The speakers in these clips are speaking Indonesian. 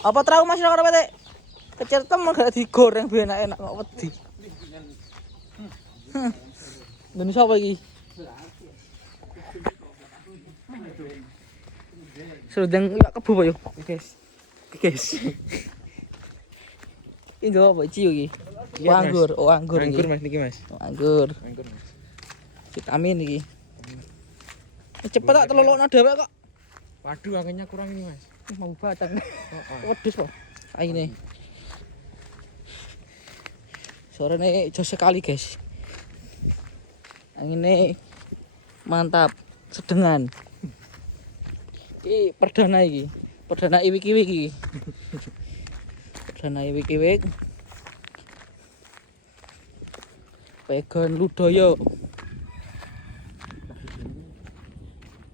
Apa trauma sih ora pete? Kecil temen gak digoreng ben enak kok wedi. Indonesia apa iki? Serudeng ya kebu apa yo? Guys. Ini apa ciu iki? Anggur, anggur iki. Anggur Mas niki Mas. Anggur. Anggur Mas. Vitamin iki. Cepet tak telolokno dhewe kok. Waduh anginnya kurang ini Mas. Mau batang. Wedhus kok. Aine. Sorene jos sekali, guys. Angine mantap, sedengan. Iki perdana iki. Perdana iwik-iwik iki. Perdana iwik-iwik. Pegon Ludoyo.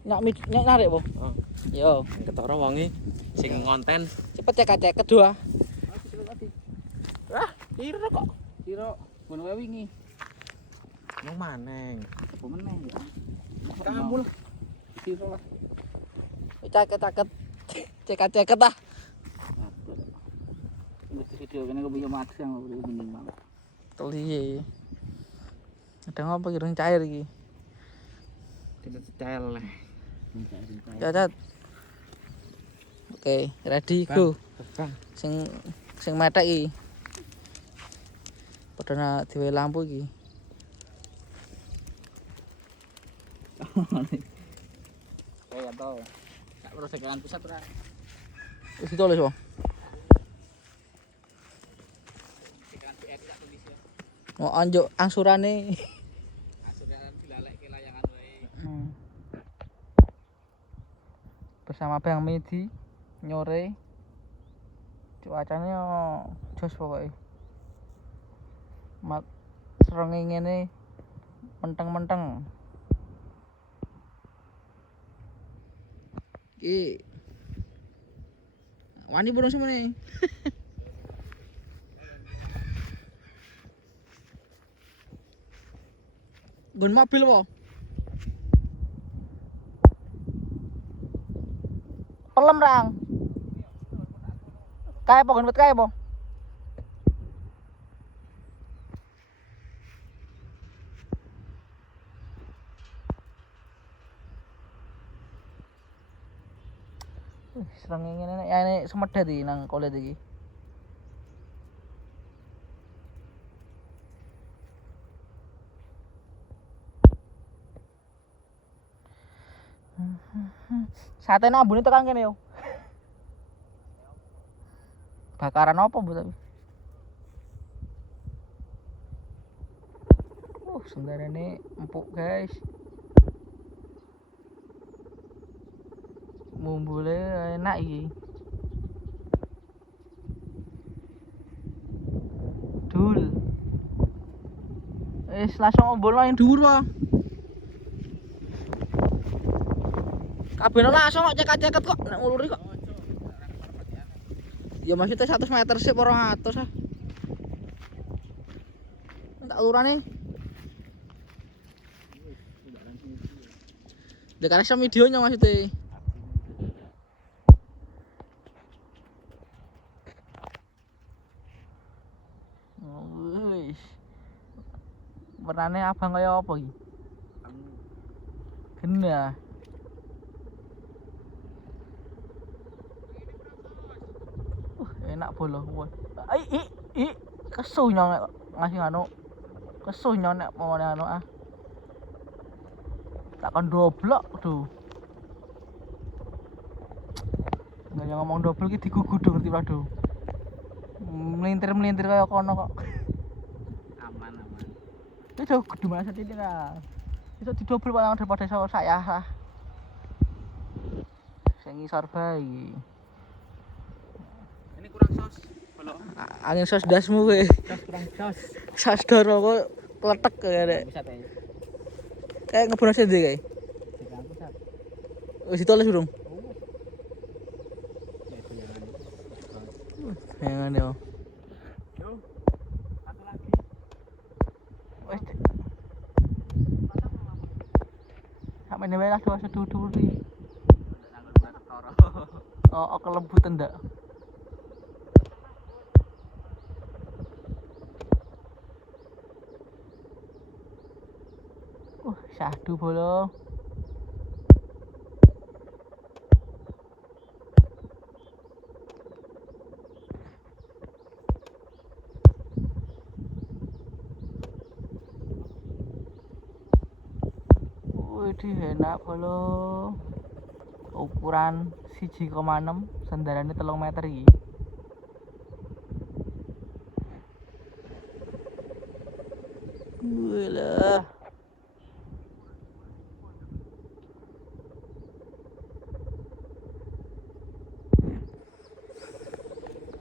Nyak narik, Po. Oh. Yo, Ketara wonge sing ngonten. cepet cek kedua. Ah, piro kok? Piro? Ngono wae wingi. Nang maneng. Apa meneh ya? Kamu lah. Piro lah. Caket. Ceket ah. Mesti video kene kok bisa mati yang minimal. Teli. Ada ngapa ki cair iki? Tidak detail lah. Cacat. Oke, ready go. Bang. Sing metek iki. Padahal diwe lampu iki. Kayak tau. Tak perlu segelan pusat ora. Wis ditulis, Bang. Segelan PR tak tulis ya. Mau anjuk angsurane. Angsurane dilalekke layangan wae. Bersama Bang Medi nyore. Cuacane yo jos pokoke. Mat srenge ngene menteng-menteng. Iki wani burung semene. Gun mobil po. Pelem rang. Kae po gun kae po. Serang ngene ya ini semedet iki nang kolet iki. Sate ambune tekan kene yo. Bakaran apa Bu tapi? Senggarane empuk, guys. Mumbule enak iki. Dul. Langsung ombol nang dhuwur wae. Kabeh langsung kok ceket kok nek nguluri kok. Ya maksudnya 100 meter sih 200 ah. Tak lurane. Dekat sama videonya maksudnya. Wih. Warnane abang kaya apa iki? Gena. Enak bolo. Kesuh nyong ngasih anu. Kesuh nyong nek mau anu ah. Takkan doblok tuh. Nggak ngomong dobel ki digugudu ngerti Pak do. Melintir kaya kono kok. Aman. Itu kudu mana saja lah. Itu didobel paling daripada saya lah. Sing ngisor bae. Ini kurang sos. Kalau angin sos dasmu kowe. Sos kurang sos. Sos doro kok kletek kaya. Pusat ae. Kayak ngebono sendiri kayak. Di pusat. Wis ditulis burung. Jangan yo. Yo. Satu lagi. Wes. Sampe newe lah dua sedudur iki. Oh, kelembutan ndak? Syahdu bolong. Wih, enak bolong. Ukuran 1,6, sandarannya 3 meter iki. Wih.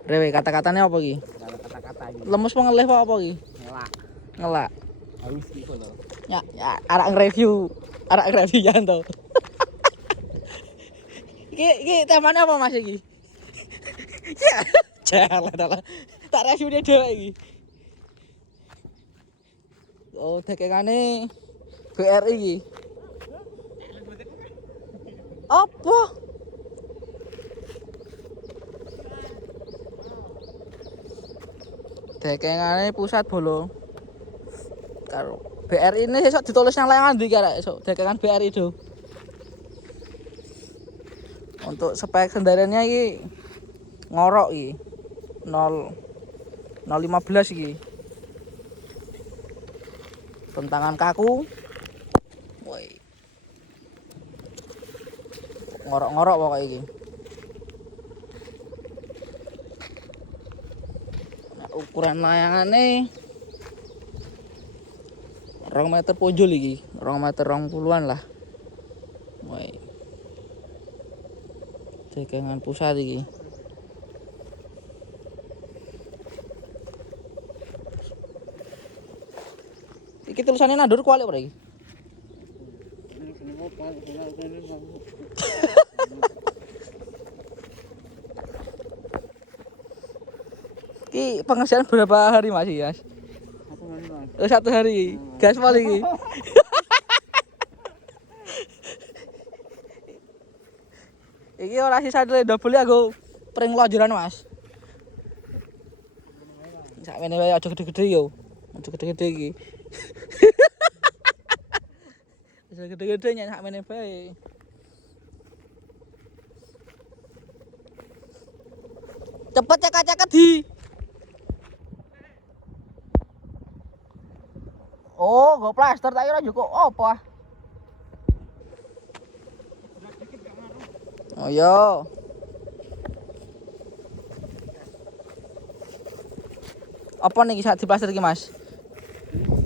Rewe kata-katanya apa iki? Kata-kata iki. Lemes apa ngelih apa iki? Ngelak. Ngelak. Haus iki lho. Ya, arek nge-review ya to. Iki temane apa Mas iki? Ya, jalan. Tak review dia dhewe iki. Oh, dekengane BRI iki. Apa? Dekengane pusat bolong. Karo BRI ini sesuk ditulis nang layangan ndi karek esuk dekengan BRI itu. Untuk spek kendaraannya iki ngorok iki 015 iki. Bentangan kaku. Woi. Ngorok-ngorok pokoknya iki. Nah, ukuran layangane 2 meter pojol iki, 2 meter 20-an lah. Woi. Dekengan pusat iki. Iki tulisannya nandur kualik ora iki? Iki pengerjaan berapa hari Mas? Mas? 1 hari. Gaspol iki. Iki ora sisa double aku pring lonjoran Mas. Sakmene wae aja gede-gede yo. Aja gede-gede iki. Aja gede-gede nyak sakmene bae. Cepet cekak-cekak di. Oh, go plaster tak kira cukup apa? Oh iya. Apa nih saat di plaster iki, Mas?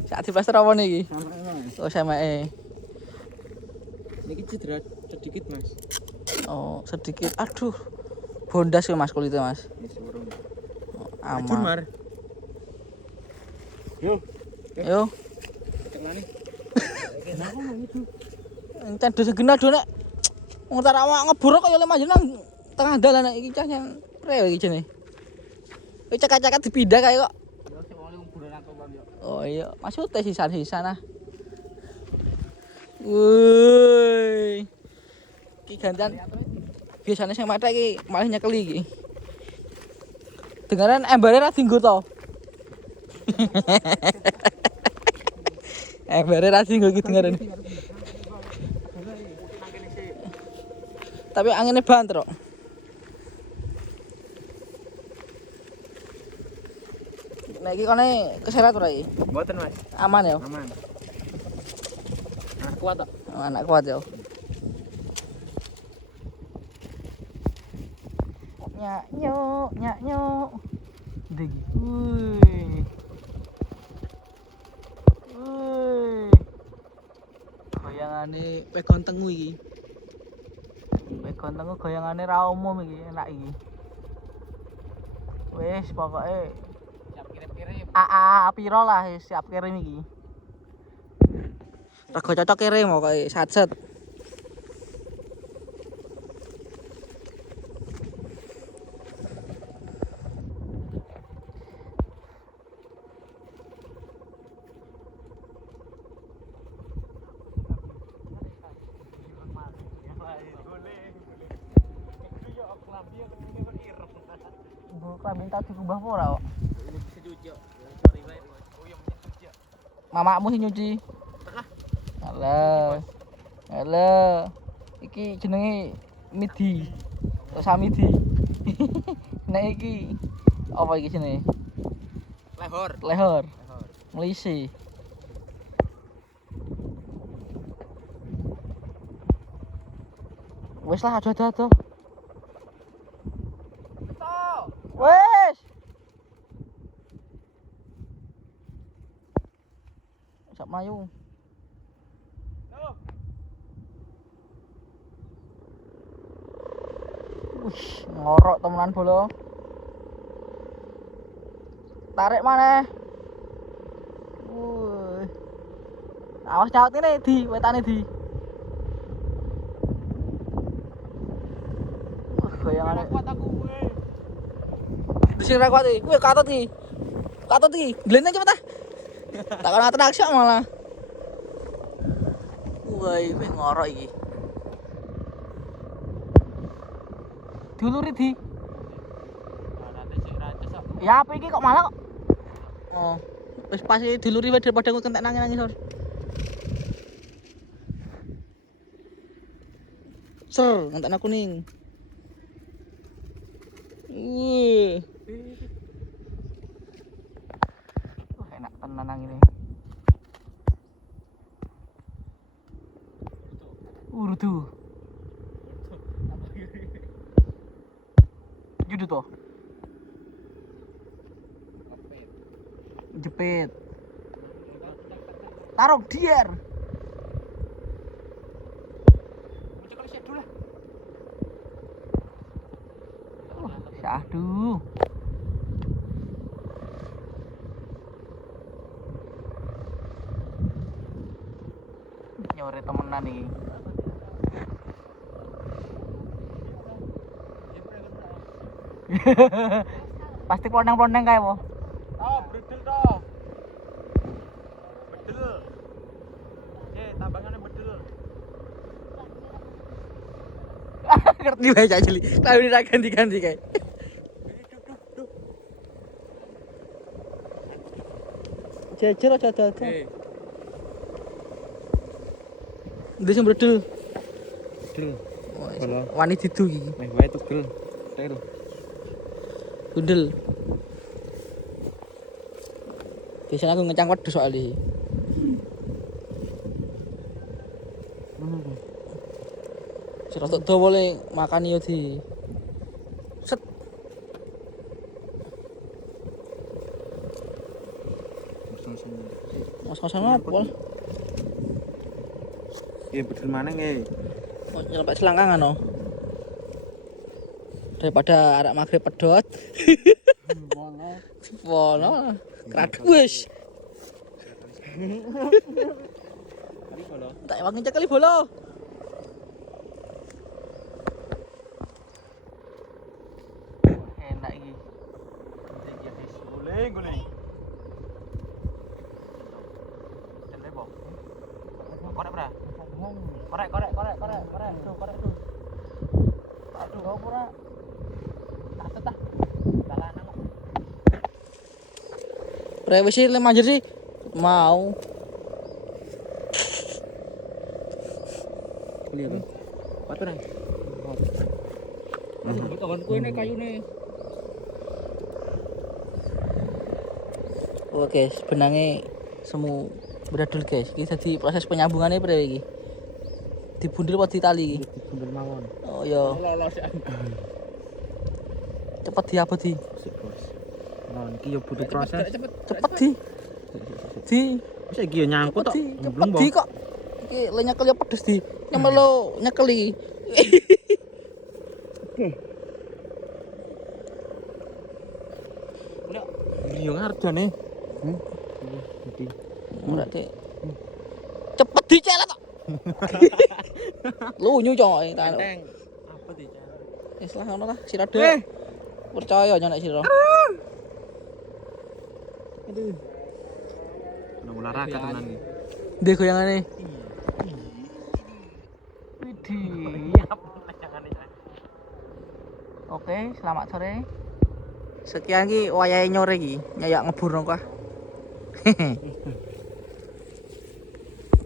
Saat di plaster apa nih iki? Oh, samake. Niki cedera sedikit, Mas. Oh, sedikit. Aduh. Bondas ya Mas kulitnya, Mas. Wis urung. Aman. Ajur, Mar. Yo. Yo. Teklane. Kenapa nang itu? Encen dosa genah do nek. Wong tak awak ngeburo kaya le nang tengah dalan nek iki cahnya prewe iki jene. Kowe cekak-cekak dipindah kae kok. Yo sing wong buron aku Bang yo. Oh iya, maksudnya sisa-sisa nah. Woi. Iki gantian. Biasanya sing mathek iki malah nyekeli iki. Dengaran embere ra dienggo to. Embere ra dienggo iki dengaran. Tapi anginnya banter kok. Nah iki kone keseret ora iki? Mboten, Mas. Aman ya? Aman. Nah, kuat kok. Oh, anak kuat ya. Nyok. Degi. Wih. Goyangane pegon tengu iki. Pegon tengu goyangane ra umum iki, enak iki. Wis pokoke Siap kirim-kirim. piro lah siap kirim iki. Rego cocok kirim pokoke satset. kambing tau diubah apa ora kok? Ini bisa cuci kok. Sorry bae, Bos. Oh iya mesti cuci. Mamamu sing nyuci. Tengah. Halo. Halo. Iki jenenge midi. Terus samidi. Nek iki apa iki jenenge? Lehor. Lehor. Lehor. Melisi. Wes lah aduh. Wes. Sak mlayu. Wih, ngorok temenan bolo. Tarik mana? Wuh. Awas caot ini di, wetane di. Wah, goyangane. Kuat aku kowe. Sing ra kuat iki. Kuwi katut iki. Katut iki. Glene cepet ah. Tak kena traksa malah. Wah, iki ngorok iki. Duluri di. Nanti sik rances kok. Ya apa iki kok malah kok. Oh, wis pas iki duluri wae daripada aku kentek nangis sor. Ser, ngentek aku ning. Wih. Wah, enak tenan nang ini. Urdu. Judul toh. Jepit. Taruh dier. Aduh. Nyore temenan nih. Pasti plondeng-plondeng kae po. Oh, bedel toh. Bedel. Tambangannya bedel. Ngerti wae Cak Jeli. Kalau ini ganti-ganti kae. Jejer aja dadak. Ndek sing bredel. Bedel. Bola. Wani didu iki. Meh wae tugel. Tek lho. Gundel. Biasanya aku ngecang wedhus soalnya. Serotok dawa le makan yo di. Set. Mas-masan apa? Iya bedel mana nge? Oh, nyelempet selangkangan no. Daripada arak maghrib pedot. Wono. Kraduk wis. Tak wangi cekali bolo. Enak iki. Guling. Telepon. Korek bra. Korek. Tuh, korek tuh. Aduh, kau pura. Tah. Dalanan kok. Prewisi le manjer sih. Mau. Lihat. Kuat ora? Iki kawan kowe nek kayune. Oke, benangnya semu bradul guys. Iki dadi proses penyambungannya priwe iki? Dibundel apa ditali iki? Dibundel mawon. Oh iya. Cepet diaboti. Sik, Bos. Nah, iki yo butuh proses. Cepet di. Di. Wis iki yo nyangkut tok. Cepet di kok. Iki le nyekel ya pedes di. Nyemel lo nyekel iki. Oke. Udah. Yo ngarjane. Jadi. Ora Dik. Cepet dicelek kok. Lunyu coy. Teng. Apa dicara? Wis lah ngono lah sira dek. Percaya aja nek sira. Aduh. Udah olahraga tenan iki. Ndek goyangane. Widih. Oke, selamat sore. Sekian ki wayahe nyore ki, nyayak ngebur nang kah. Hehe.